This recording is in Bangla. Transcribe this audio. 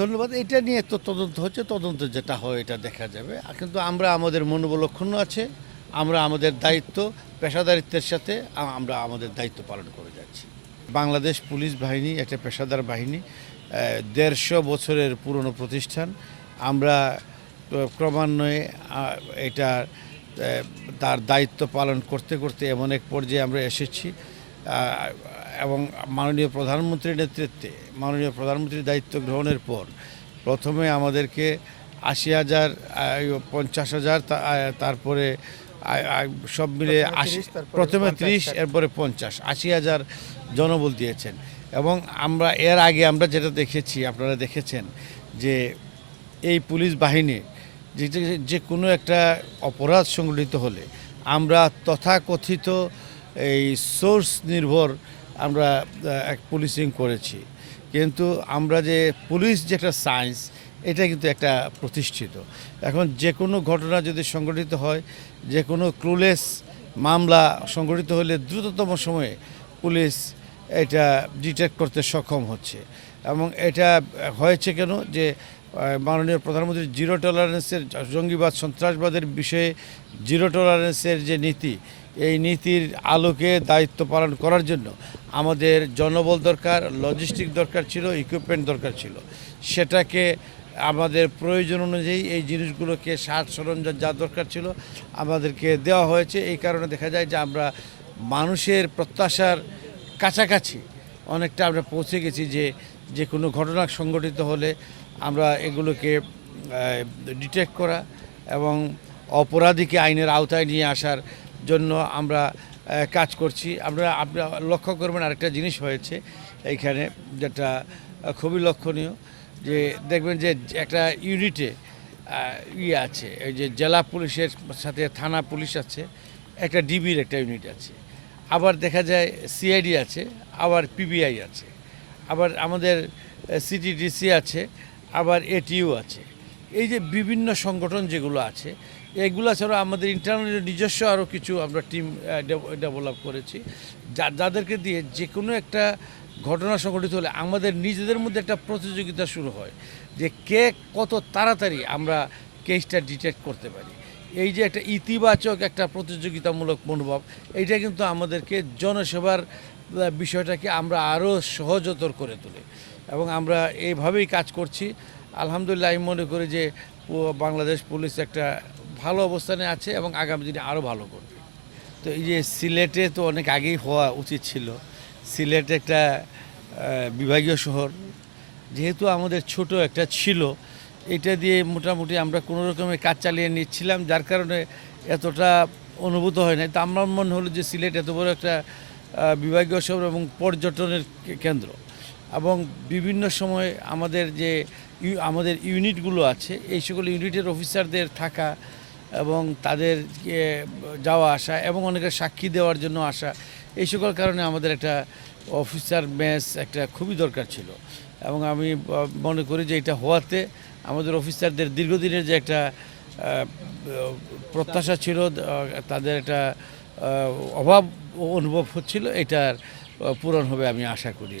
ধন্যবাদ। এটা নিয়ে তো তদন্ত হচ্ছে, তদন্ত যেটা হয় এটা দেখা যাবে। কিন্তু আমরা আমাদের মনোবলক্ষণ আছে, আমরা আমাদের দায়িত্ব, পেশাদারিত্বের সাথে আমরা আমাদের দায়িত্ব পালন করে যাচ্ছি। বাংলাদেশ পুলিশ বাহিনী একটা পেশাদার বাহিনী দেড়শো বছরের পুরনো প্রতিষ্ঠান। আমরা ক্রমান্বয়ে এটা তার দায়িত্ব পালন করতে করতে এমন এক পর্যায়ে আমরা এসেছি। এবং মাননীয় প্রধানমন্ত্রীর নেতৃত্বে মাননীয় প্রধানমন্ত্রীর দায়িত্ব গ্রহণের পর প্রথমে আমাদেরকে আশি হাজার পঞ্চাশ হাজার তারপরে সব মিলে আশি প্রথমে 50 ত্রিশ এরপরে পঞ্চাশ আশি হাজার জনবল দিয়েছেন। এবং আমরা এর আগে আমরা যেটা দেখেছি আপনারা দেখেছেন যে এই পুলিশ বাহিনী যে কোনো একটা অপরাধ সংগঠিত হলে আমরা তথাকথিত এই সোর্স নির্ভর আমরা এক পুলিশিং করেছি। কিন্তু আমরা যে পুলিশ যে একটা সায়েন্স এটা কিন্তু একটা প্রতিষ্ঠিত। এখন যে কোনো ঘটনা যদি সংগঠিত হয়, যে কোনো ক্লুলেস মামলা সংগঠিত হলে দ্রুততম সময়ে পুলিশ এটা ডিটেক্ট করতে সক্ষম হচ্ছে। এবং এটা হয়েছে কেন? যে মাননীয় প্রধানমন্ত্রী জিরো টলারেন্সের জঙ্গিবাদ সন্ত্রাসবাদের বিষয়ে জিরো টলারেন্সের যে নীতি এই নীতির আলোকে দায়িত্ব পালন করার জন্য আমাদের জনবল দরকার লজিস্টিক দরকার ছিল ইকুইপমেন্ট দরকার ছিল। সেটাকে আমাদের প্রয়োজন অনুযায়ী এই জিনিসগুলোকে সাজ সরঞ্জাম যা দরকার ছিল আমাদেরকে দেওয়া হয়েছে। এই কারণে দেখা যায় যে আমরা মানুষের প্রত্যাশার কাছাকাছি অনেকটা আমরা পৌঁছে গেছি যে যে কোনো ঘটনা সংঘটিত হলে আমরা এগুলোকে ডিটেক্ট করা এবং অপরাধীকে আইনের আওতায় নিয়ে আসার জন্য আমরা কাজ করছি। আমরা আপনারা লক্ষ্য করবেন আরেকটা জিনিস হয়েছে এইখানে, যেটা খুবই লক্ষণীয়, যে দেখবেন যে একটা ইউনিটে ইয়ে আছে, এই যে জেলা পুলিশের সাথে থানা পুলিশ আছে, একটা ডিবির একটা ইউনিট আছে। আবার দেখা যায় সিআইডি আছে, আবার পিবিআই আছে। আবার আমাদের সিটিডিসি আছে, আবার এটিইউ আছে। এই যে বিভিন্ন সংগঠন যেগুলো আছে এগুলো ছাড়া আমাদের ইন্টারনাল নিজস্ব আরও কিছু আমরা টিম ডেভেলপ করেছি। যাদেরকে দিয়ে যে কোনো একটা ঘটনা সংঘটিত হলে আমাদের নিজেদের মধ্যে একটা প্রতিযোগিতা শুরু হয় যে কে কত তাড়াতাড়ি আমরা কেসটা ডিটেক্ট করতে পারি। এই যে একটা ইতিবাচক একটা প্রতিযোগিতামূলক মনোভাব, এইটা কিন্তু আমাদেরকে জনসেবার বিষয়টাকে আমরা আরও সহজতর করে তোলে। এবং আমরা এইভাবেই কাজ করছি। আলহামদুলিল্লাহ, আমি মনে করি যে বাংলাদেশ পুলিশ একটা ভালো অবস্থানে আছে এবং আগামী দিনে আরও ভালো করবে। তো এই যে সিলেটে তো অনেক আগেই হওয়া উচিত ছিল। সিলেট একটা বিভাগীয় শহর। যেহেতু আমাদের ছোট একটা ছিল, এটা দিয়ে মোটামুটি আমরা কোনো রকমের কাজ চালিয়ে নিচ্ছিলাম, যার কারণে এতটা অনুভূত হয় না তো আমার মনে হলো যে সিলেট এত বড় একটা বিভাগীয় শহর এবং পর্যটনের কেন্দ্র। এবং বিভিন্ন সময় আমাদের যে আমাদের ইউনিটগুলো আছে, এই সকল ইউনিটের অফিসারদের থাকা এবং তাদের যাওয়া আসা এবং অনেকের সাক্ষী দেওয়ার জন্য আসা, এই সকল কারণে আমাদের একটা অফিসার ম্যাচ একটা খুবই দরকার ছিল এবং আমি মনে করি যে এটা হওয়াতে আমাদের অফিসারদের দীর্ঘদিনের যে একটা প্রত্যাশা ছিল তাদের একটা অভাব অনুভব হচ্ছিল, এটার পূরণ হবে আমি আশা করি।